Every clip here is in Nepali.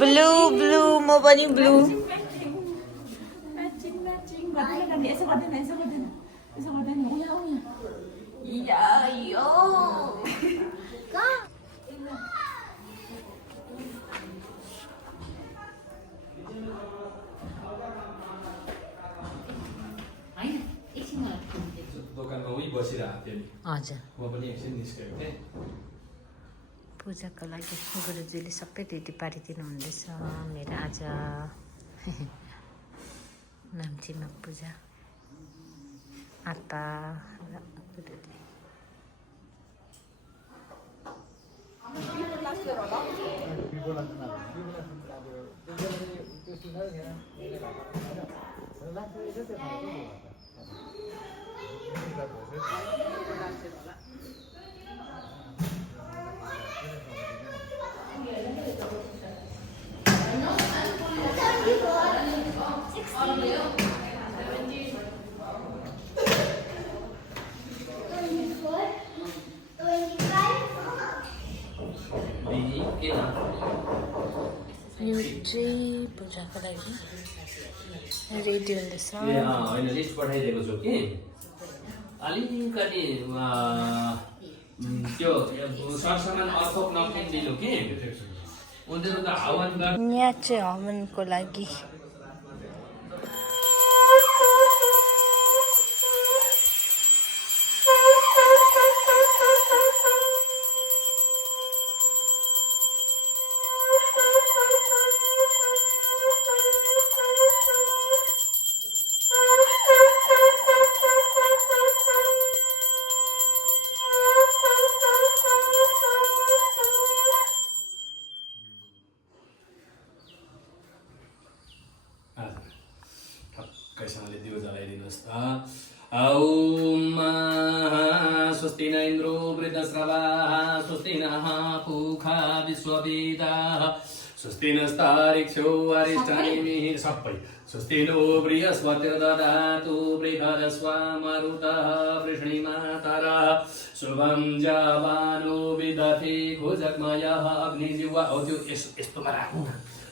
ब्लू ब्लू म पनि ब्लू दोकानमा उही बसिरहेको थियो नि हजुर म पनि एकछिन निस्केको थिएँ पूजाको लागि गुरुजीले सबै रेडी पारिदिनु हुँदैछ मेरो आज नाम्चीमा पूजा आता र गुरुजी यो चाहिँ पूजाको लागि रेडी हुँदैछ होइन लिस्ट पठाइदिएको छु कि अलिकति त्यो सरसामान अर्को नकिनिदिनु कि उनीहरू त हवन यहाँ चाहिँ हवनको लागि ठक्कैसँगले दियो जलाइदिनुहोस् त ॐ स्वस्ति न इन्द्रो वृद्धश्रवाः स्वस्ति नः पूषा विश्ववेदाः स्वस्ति नस्तारिक्षो अरिष्टानिमिः सबै स्वस्ति नो बृहस्पतिर्दधातु बृहदस्वामरुतः वृष्णिमातरः शुभं जावानो विदधे भुजग्मयः अग्निजिह्वा यस्तोमा राख्नु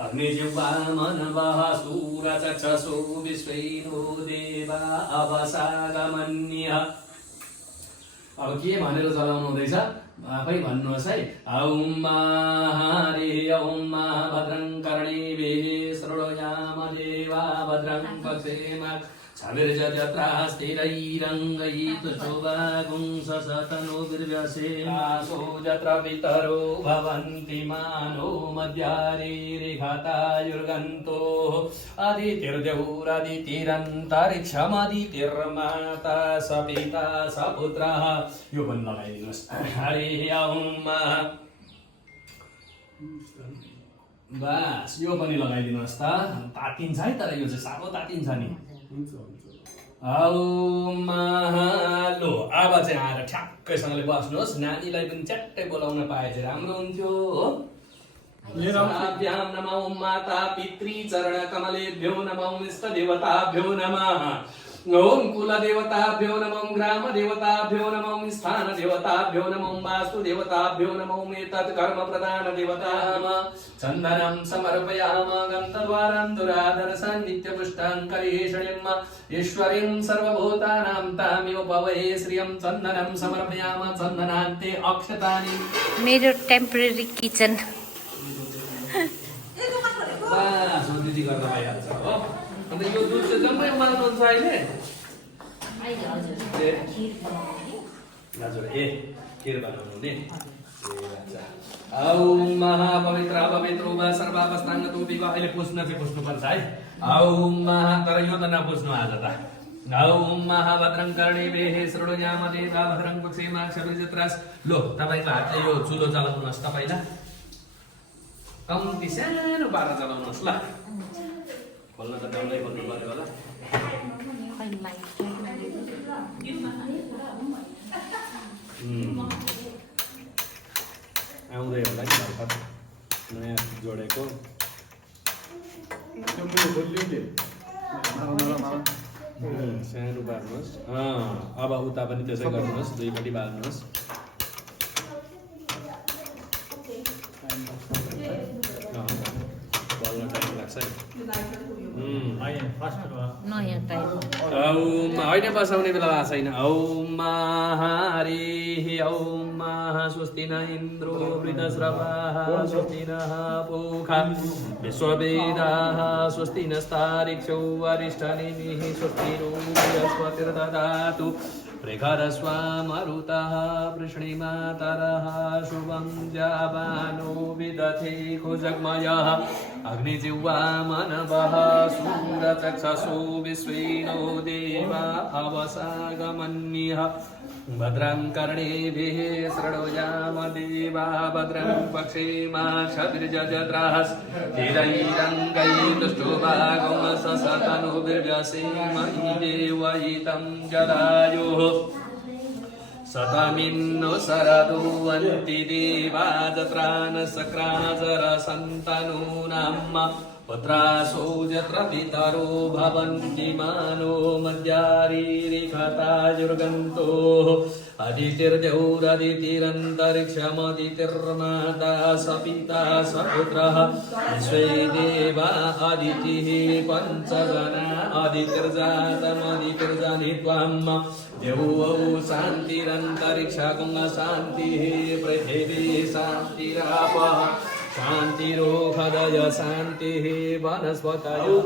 अग्निजिह्वा मनवः सूरचक्षसो विश्वैनो देवा अवसागमन्यः अब के भनेर चलाउनु हुँदैछ आफै भन्नुहोस् है ॐ हरि ॐ भद्रं कर्णेभिः शृणुयाम देवा भद्रं पश्येम छविर्जत्रा स्थिरैरङ्गैस्तुशोभागुंसतनुर्व्यसेनासो यत्र पितरो भवन्ति मानो मध्यारीरिघतायुर्गन्तोः अदितिर्देवुरदितिरन्तरिक्षमदितिर्माता स पिता स पुत्रः यो पनि लगाइदिनुहोस् हरि ॐ बस यो पनि लगाइदिनुहोस् त तातिन्छ है तर यो चाहिँ साह्रो तातिन्छ नि ॐ लो अब चाहिँ आएर ठ्याक्कैसँगले बस्नुहोस् नानीलाई पनि च्याट्टै बोलाउन पाए चाहिँ राम्रो हुन्थ्यो हो भ्यां नमः माता पितृ चरण कमलेभ्यो नमः इष्ट देवताभ्यो नमः ओम कुल देवताभ्यो नमः ग्राम देवताभ्यो नमः स्थान देवताभ्यो नमः वास्तु देवताभ्यो नमः एतत् कर्म प्रदान देवताम चन्दनं समर्पयाम गन्धद्वारान्दुरादर्शन् नित्यपुष्टां कलेशणिम् ईश्वरीं सर्वभूतानां तामेव पवये श्रियं चन्दनं समर्पयाम चन्दनान्ते अक्षतानि मेरो टेम्परेरी किचन बस दिदी गर्दा भइहाल्छ हो अन्त यो दुध चाहिँ जम्मै उमाल्नुहुन्छ अहिले हजुर ए खिर बनाउनु नि औ महापवित्र अपवित्र वा सर्वावस्थाङ्गतो विवाह अहिले पुस्न चाहिँ पुस्नुपर्छ है औ महा तर यो त नपुस्नु आज त औ महाभद्रं कर्णेभिः शृणुयाम देवा भद्रं पश्येमाक्षभिर्जत्रास् लो तपाईँको हातले यो चुलो जलाउनुहोस् त पहिला कम्ती सानो पारा चलाउनुहोस् ल खोल्न त डल्लै खोल्नु पर्यो होला आउँदै होला नि भर्खर नयाँ जोडेको सानो पार्नुहोस् अब उता पनि त्यसै गर्नुहोस् दुईपट्टि बाल्नुहोस् बल्न टाइम लाग्छ नयाँ टाइप होइन बसाउने बेला भएको छैन औम हरि औम स्वस्ति न इन्द्रो वृतस्रवाः स्वस्ति नः पूषा विश्ववेदाः स्वस्ति नस्तारिक्षो वरिष्ठनेमिः स्वस्ति नो बृहस्पतिर्ददातु मरुतः वृष्णिमातरः शुभं जावानो विदधे खुजग्मयः अग्निजिह्वा मनवः सूरचक्षसो विश्वेनो देवा अवसागमन्यः भद्रं कर्णेभिः शृणुयाम देवा भद्रं पक्षेमाक्षभिर्जजत्राः स्थिरैरङ्गैस्तुष्टुभागं ससतनुर्व्यसेमहि देवयितं जदायुः शतमिन्नु शरदो वन्ति देवा जत्रा न सक्राजरसन्तनूनाम् पुत्रासो यत्र पितरो भवन्ति मानो मद्यारीरिखतायुर्गन्तोः अदितिर्द्यौरदितिरन्तरिक्षमदितिर्माता स पिता स पुत्रः विश्वे देवा अदितिः पञ्चजना अदितिर्जातमदितिर्जनित्वम् देवौ शान्तिरन्तरिक्षं शान्तिः पृथिवी शान्तिरापः शान्तिरोहदय शान्तिः वनस्पतयो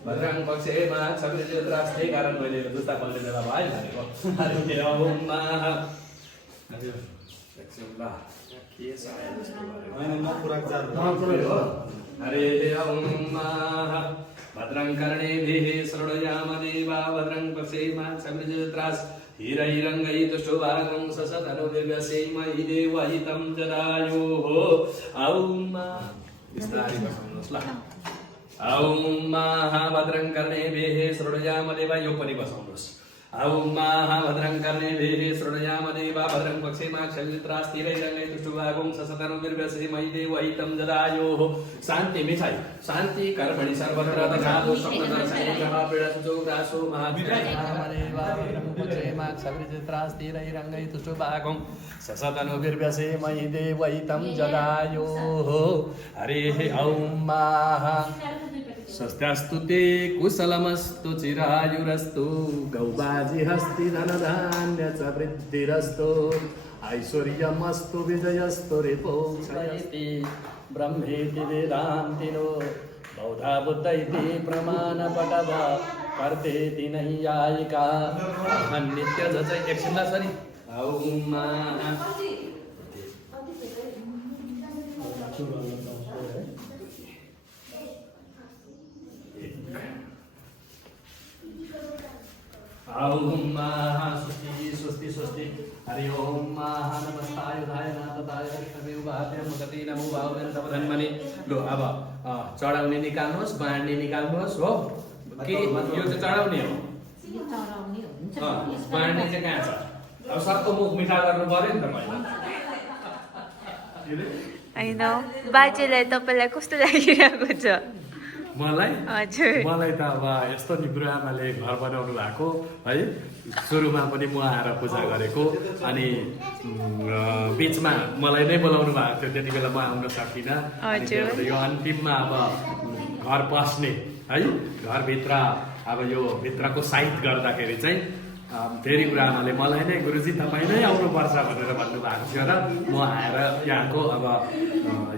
भद्रं पक्षे माक्षभिर्जत्रास्ते कारण मैले जुत्ता पल्ले बेला भयो भनेको हरि ओम हरे ओम भद्रं कर्णेभिः शृणुयाम देवा भद्रं पक्षे माक्षभिर्जत्रास् हिरैरङ्गैस्तुष्टुभागं ससतनुर्व्यसेमहि देवहितं जदायुः औम बिस्तारै बसाउनुहोस् ल औम भद्रं कर्णेभिः शृणुयाम देवा यो पनि बसाउनुहोस् औम भद्रं कर्णेभिः शृणुयाम देवा भद्रं पक्षेमाक्षभिर्जत्रास्थिरैरङ्गैस्तुष्टुभागं ससतनुर्व्यसेमहि देवहितं जदायुः शान्ति मिठाई शान्ति कर्मणि सर्वत्र तथादो स्वप्नदर्शने पीडासुचौरासो महादेवा पक्षेमाक्षभिर्जत्रास्थिरैरङ्गैस्तुष्टुभागं ससतनुर्व्यसेमहि देवहितं जदायुः हरिः औम स्वस्त्यस्तु ते कुशलमस्तु चिरायुरस्तु गौबाजी हस्ति धनधान्य च वृद्धिरस्तु ऐश्वर्यमस्तु विजयस्तु रिपोक्षयति ब्रह्मेति वेदान्तिनो बौद्धा बुद्ध इति प्रमाणपटव कर्तेति नैयायिका नित्य जच एकछिन सरी औम ओम स्वस्ति स्वस्ति स्वस्ति हरि ओम नमस्ताय उदाय नाथताय विष्णवे उभाभ्यां मुखते नमो भावेन सबधन्मने लो अब चढाउने निकाल्नुहोस् बाँड्ने निकाल्नुहोस् हो के यो चाहिँ चढाउने हो बाँड्ने चाहिँ कहाँ छ अब सबको मुख मिठा गर्नु पर्यो नि त होइन बाजेलाई तपाईँलाई कस्तो लागिरहेको छ मलाई हजुर मलाई त अब यस्तो नि बुढाआमाले घर बनाउनु भएको है सुरुमा पनि म आएर पूजा गरेको अनि बिचमा मलाई नै बोलाउनु भएको थियो त्यति बेला म आउन सकिनँ यो अन्तिममा अब घर पस्ने है घरभित्र अब यो भित्रको साइत गर्दाखेरि चाहिँ धेरै बुढाआमाले मलाई नै गुरुजी तपाईँ नै आउनुपर्छ भनेर भन्नुभएको थियो र म आएर यहाँको अब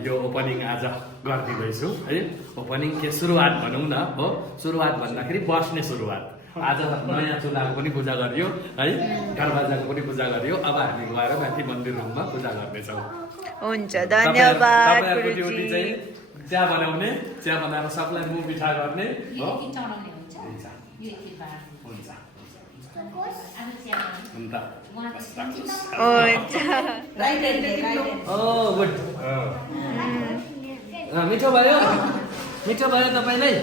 यो ओपनिङ आज गरिदिँदैछु है ओपनिङ के सुरुवात भनौँ न हो सुरुवात भन्दाखेरि बस्ने सुरुवात आज नयाँ चुल्हाको पनि पूजा गरियो है दरवाजाको पनि पूजा गरियो अब हामी गएर माथि मन्दिर रुममा पूजा गर्नेछौँ हुन्छ धन्यवाद ड्युटी चाहिँ चिया बनाउने चिया बनाएर सबलाई मुख मिठा गर्ने हो मिठो भयो तपाईँलाई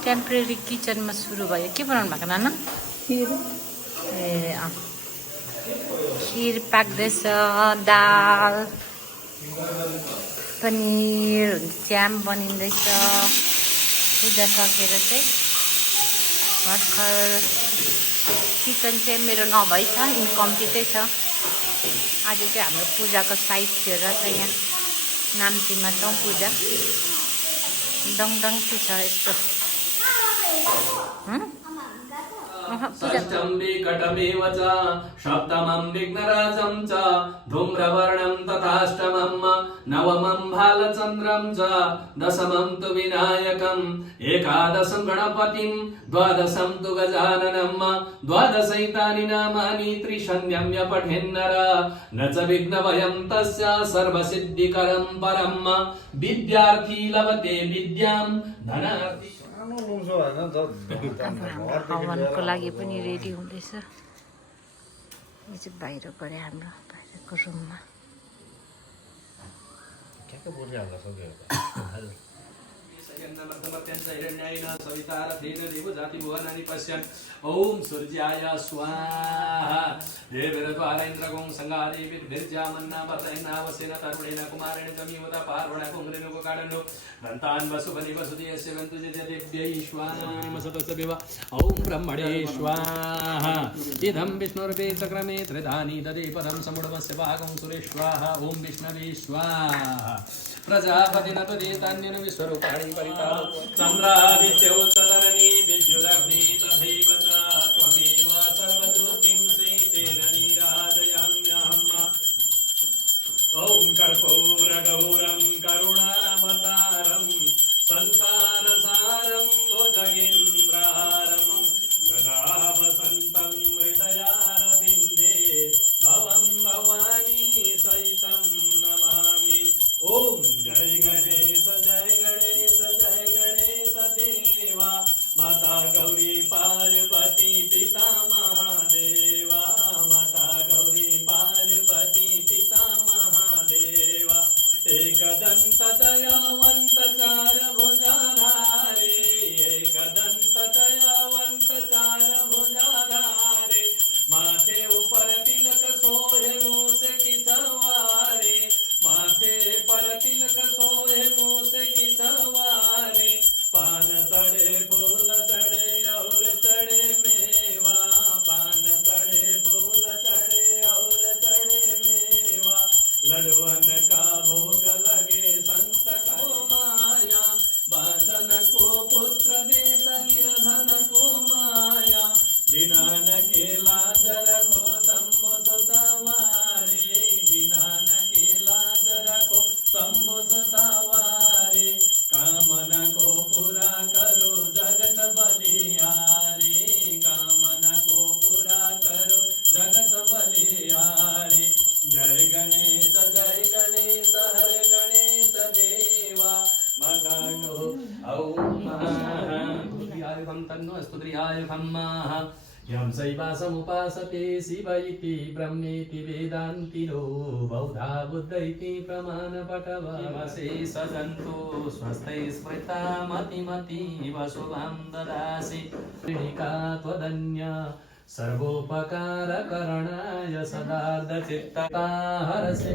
टेम्परेरी किचनमा सुरु भयो। के बनाउनु भएको नाना? खिर। ए अँ, खिर पाक्दैछ, दाल, पनिर, च्याम बनिँदैछ। पूजा सकेर चाहिँ भर्खर किचन चाहिँ मेरो नभइ छ, इन्कम्प्लिटै छ। आज चाहिँ हाम्रो पूजाको साइड थियो र चाहिँ यहाँ नाम्चीमा छौँ पूजा। डङडङ्की छ यस्तो। षष्ठं विकटमेव च सप्तमं विघ्नराजं च धूम्रवर्णं तथाष्टमं नवमं भालचन्द्रं च दशमं तु विनायकम् एकादशं गणपतिं द्वादशं तु गजाननं द्वादशैतानि नामानि त्रिशन्यं यपठेन्नर न च विघ्नभयं तस्य सर्वसिद्धिकरं परं विद्यार्थी लभते विद्यां धनार्थी। हवनको लागि पनि रेडी हुँदैछ। यो चाहिँ बाहिर गरे हाम्रो बाहिरको रुममा। ओम सूर्याय स्वाहा देवरद्वारेन्द्रगुं संगादेवीर्जामन्ना वर्तयन्नावसेन तरुणेन कुमारेण तमीवत पार्वण कुमरेणो काडनो दन्तान् वसुबनि वसुदेयस्य वन्तुजदेव्यै स्वाहा सतसविव ओम ब्रह्मणे स्वाहा इदं विष्णुर्वे चक्रमे त्रिधानि ददे पदं समुडमस्य भागं सुरेश्वाहा ओम विष्णवे स्वाहा प्रजापति नतदेतान्यन विश्वरूपाणि परिताप चन्द्रादित्योत्तरणी विद्युदग्नि तथैव च त्वमेव सर्वज्योतिंसि तेन नीराजयाम्यहम् ॐ कर्पूरगौरं करुणावतारं संसारसारं भुजगेन्द्रहारं सदा वसन्तं हृदयारविन्दे भवं भवानी सहितं नमामि। ओम जय गणेश देवा माता गौरी पार्वती पिता महादेवा माता गौरी पार्वती पिता महादेवा एकदंत दयावंत चार भुजाधारे एकदंत दयावंत चार भुजाधारे माथे ऊपर तिलक सोहे मूस की सवारे माथे पर तिलक सोहे मूस की सवारे पान चढ़े फूल चढ़े और चढ़े मेवा पान चढ़े फूल चढ़े और चढ़े मेवा लडवन का भोग लगे संत का माया बाधन को पुत्र देता निर्धन को माया दिनान के लाज रखो शंभु सुतवारे दिनान के लाज रखो शंभु सुतवारे कामना को पूरा करो जगत बलिहारे कामना को पूरा करो जगत बलिहारे जय गणेश हर गणेश देवा माता को ओम आयुधं तन्नो स्तुत्रियायुधं यं शैवासमुपासते शिव इति ब्रह्मेति वेदान्तिनो बौद्धा बुद्ध इति प्रमाणपटवसे सजन्तो स्वस्थै स्मृता मतिमति वशुभां ददासि प्रणिका त्वदन्य सर्वोपकारकरणाय सदार्धचित्ता हरसि।